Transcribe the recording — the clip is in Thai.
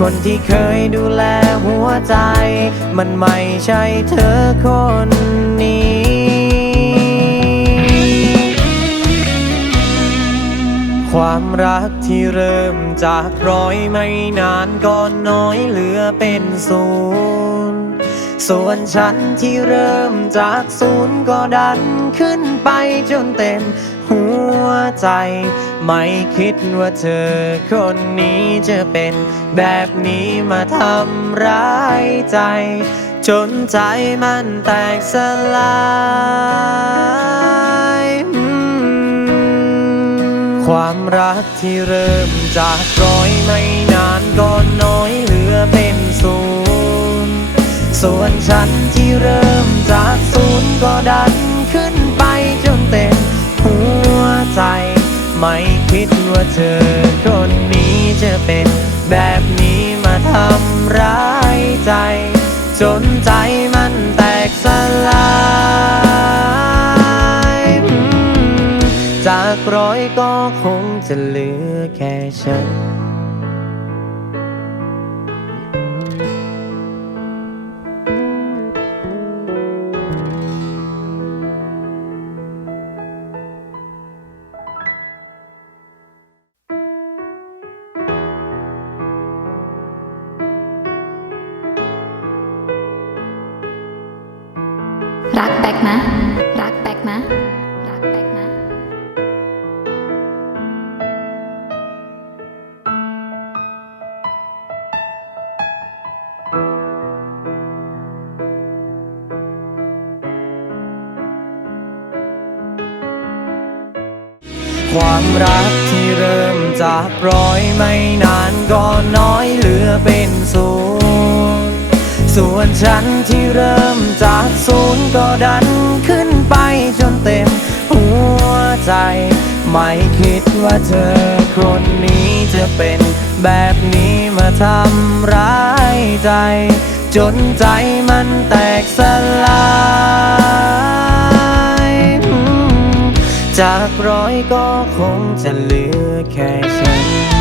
คนที่เคยดูแลหัวใจ มันไม่ใช่เธอคนนี้ความรักที่เริ่มจากร้อยไม่นานก็น้อยเหลือเป็นศูนย์ส่วนฉันที่เริ่มจากศูนย์ก็ดันขึ้นไปจนเต็ม ใจ ไม่คิดว่าเธอคนนี้จะเป็นแบบนี้มาทำร้ายใจ จนใจมันแตกสลายอืมความรักที่เริ่มจากร้อยไม่นานก็น้อยเหลือเป็นศูนย์ส่วนฉันที่เริ่มจากศูนย์ก็ำร้ายใจ จนใจมันแตกสลายจากร้อยก็คงจะเหลือแค่ฉัน รักแบกนะ รักแบกนะ รักแบกนะ ความรักที่เริ่มจากร้อยไม่นานก็น้อยเหลือเป็นศูนย์ส่วนฉันที่เริ่ม จากศูนย์ก็ดันขึ้นไปจนเต็มหัวใจ ไม่คิดว่าเธอคนนี้จะเป็นแบบนี้มาทำร้ายใจ จนใจมันแตกสลายจากร้อยก็คงจะเหลือแค่ฉัน